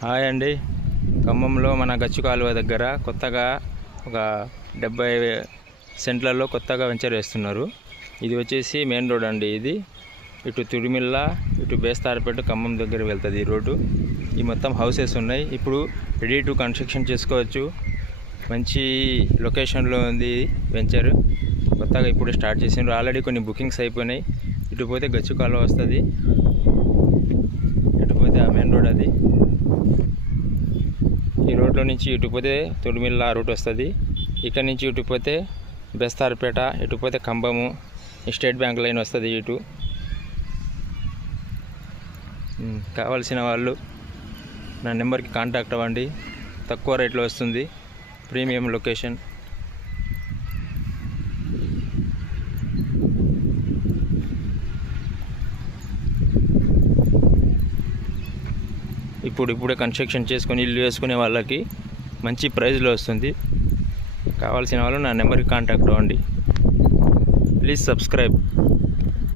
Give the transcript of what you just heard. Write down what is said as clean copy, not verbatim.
Hi అండి. ఖమ్మంలో మన గచ్చు కాలువ దగ్గర కొత్తగా ఒక 70 సెంట్లలో కొత్తగా వెంచర్ వేస్తున్నారు. ఇది వచ్చేసి మెయిన్ రోడ్ అండి. ఇది ఇటు తుడిమిల్ల, ఇటు బేస్తారపేట, ఖమ్మం దగ్గర వెళ్తుంది ఈ రోడ్డు. ఈ మొత్తం హౌసెస్ ఉన్నాయి. ఇప్పుడు రెడీ టు కన్స్ట్రక్షన్ చేసుకోవచ్చు. మంచి లొకేషన్లో ఉంది వెంచర్. కొత్తగా ఇప్పుడు స్టార్ట్ చేసిండ్రు. ఆల్రెడీ కొన్ని బుకింగ్స్ అయిపోయినాయి. ఇటు పోతే గచ్చు కాలువ వస్తుంది, ఇటు పోతే ఆ మెయిన్ రోడ్ అది. ఈ రోడ్లో నుంచి ఇటు పోతే తొడిమిల్ల రూట్ వస్తుంది. ఇక్కడ నుంచి ఇటు పోతే బెస్తార్పేట, ఇటు పోతే ఖమ్మము, స్టేట్ బ్యాంక్ లైన్ వస్తుంది. ఇటు కావాల్సిన వాళ్ళు నా నెంబర్కి కాంటాక్ట్ అవ్వండి. తక్కువ రేట్లో వస్తుంది, ప్రీమియం లొకేషన్. ఇప్పుడే కన్స్ట్రక్షన్ చేసుకొని ఇల్లు వేసుకునే వాళ్ళకి మంచి ప్రైస్లో వస్తుంది. కావాల్సిన వాళ్ళు నా నెంబర్కి కాంటాక్ట్ అవ్వండి. Please subscribe.